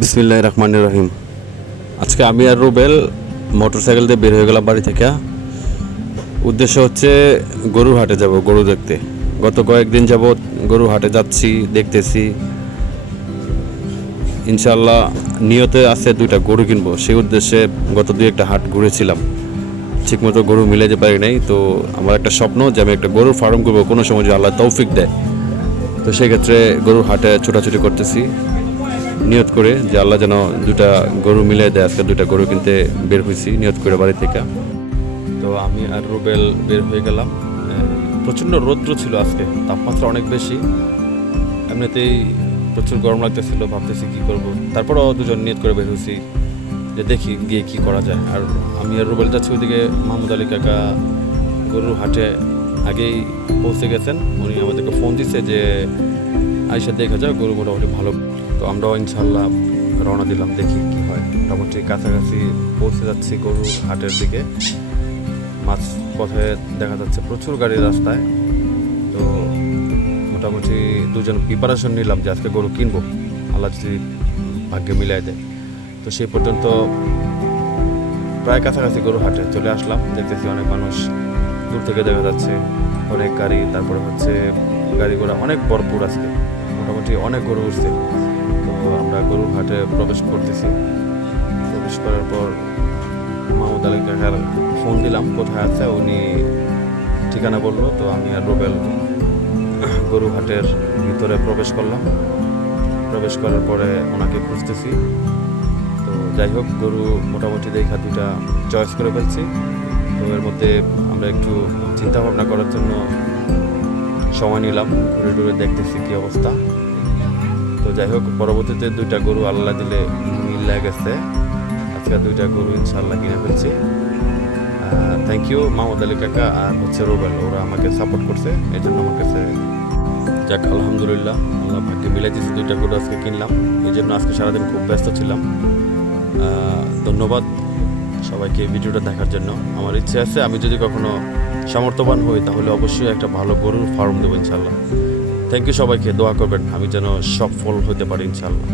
বিসমিল্লাহির রহমানির রহিম। আজকে আমি আর রুবেল মোটরসাইকেল দিয়ে বের হয়ে গেলাম বাড়ি থেকে। উদ্দেশ্য হচ্ছে গরুর হাটে যাব, গরু দেখতে। গত কয়েকদিন যাবৎ গরুর হাটে যাচ্ছি, দেখতেছি। ইনশাল্লাহ নিয়তে আছে দুইটা গরু কিনবো, সেই উদ্দেশ্যে গত দুই একটা হাট ঘুরেছিলাম। ঠিকমতো গরু মিলাতে পারি নাই। তো আমার একটা স্বপ্ন যে আমি একটা গরুর ফার্ম করবো কোনো সময়, যে আল্লাহ তৌফিক দেয়। তো সেক্ষেত্রে গরুর হাটে ছোটাছুটি করতেছি নিয়ত করে, যে আল্লাহ যেন দুটা গরু মিলিয়ে দেয়। আজকে দুটা গরু কিনতে বের হয়েছি নিয়ত করে বাড়ি থেকে। তো আমি আর রুবেল বের হয়ে গেলাম। প্রচণ্ড রৌদ্র ছিল আজকে, তাপমাত্রা অনেক বেশি। এমনিতেই প্রচুর গরম লাগতেছিল, ভাবতেছি কী করবো। তারপরও দুজন নিয়ত করে বের হয়েছি যে দেখি গিয়ে কী করা যায়। আর আমি আর রুবেল যাচ্ছি ওইদিকে। মাহমুদ আলী কাকা গরুর হাটে আগেই পৌঁছে গেছেন। উনি আমাদেরকে ফোন দিচ্ছে যে আইসা দেখা যায় গরু মোটামুটি ভালো। তো আমরাও ইনশাল্লাহ রওনা দিলাম, দেখি কি হয়। মোটামুটি কাছাকাছি পৌঁছে যাচ্ছি গরুর হাটের দিকে। মাঝ পথে দেখা যাচ্ছে প্রচুর গাড়ি রাস্তায়। তো মোটামুটি দুজন প্রিপারেশন নিলাম যে আজকে গরু কিনবো, আল্লাহ যদি ভাগ্যে মিলাই দেয়। তো সেই পর্যন্ত প্রায় কাছাকাছি গরু হাটে চলে আসলাম। দেখতেছি অনেক মানুষ, দূর থেকে দেখা যাচ্ছে অনেক গাড়ি। তারপরে হচ্ছে গাড়ি ঘোড়া অনেক ভরপুর আজকে, মোটামুটি অনেক গরু উঠছে। তো আমরা গরুর হাটে প্রবেশ করতেছি। প্রবেশ করার পর মাহমুদ আলী কাকার ফোন দিলাম কোথায় আছে, উনি ঠিকানা বললো। তো আমি আর রুবেল গরু হাটের ভিতরে প্রবেশ করলাম। প্রবেশ করার পরে ওনাকে খুঁজতেছি। তো যাই হোক, গরু মোটামুটি দেখা দুটা চয়েস করে ফেলছি। তো এর মধ্যে আমরা একটু চিন্তা ভাবনা করার জন্য সময় নিলাম, ঘুরে ঘুরে দেখতেছি কী অবস্থা। তো যাই হোক, পরবর্তীতে দুইটা গরু আল্লাহ দিলে মিল গেছে। আজকে দুইটা গরু ইনশাল্লাহ কিনে ফেলছি। থ্যাংক ইউ মাহমুদ আলী কাকা আর হচ্ছে রুবেল, ওরা আমাকে সাপোর্ট করছে। এই জন্য আমার কাছে যাক আলহামদুলিল্লাহ, আল্লাহ ভাগ্যে মিলাই দিয়েছি। দুইটা গরু আজকে কিনলাম, এই জন্য আজকে সারাদিন খুব ব্যস্ত ছিলাম। ধন্যবাদ সবাইকে ভিডিওটা দেখার জন্য। আমার ইচ্ছে আছে আমি যদি কখনো সামর্থ্যবান হই তাহলে অবশ্যই একটা ভালো গরুর ফার্ম দেবো ইনশাল্লাহ। থ্যাংক ইউ সবাইকে, দোয়া করবেন আমি যেন সফল হতে পারি ইনশাল্লাহ।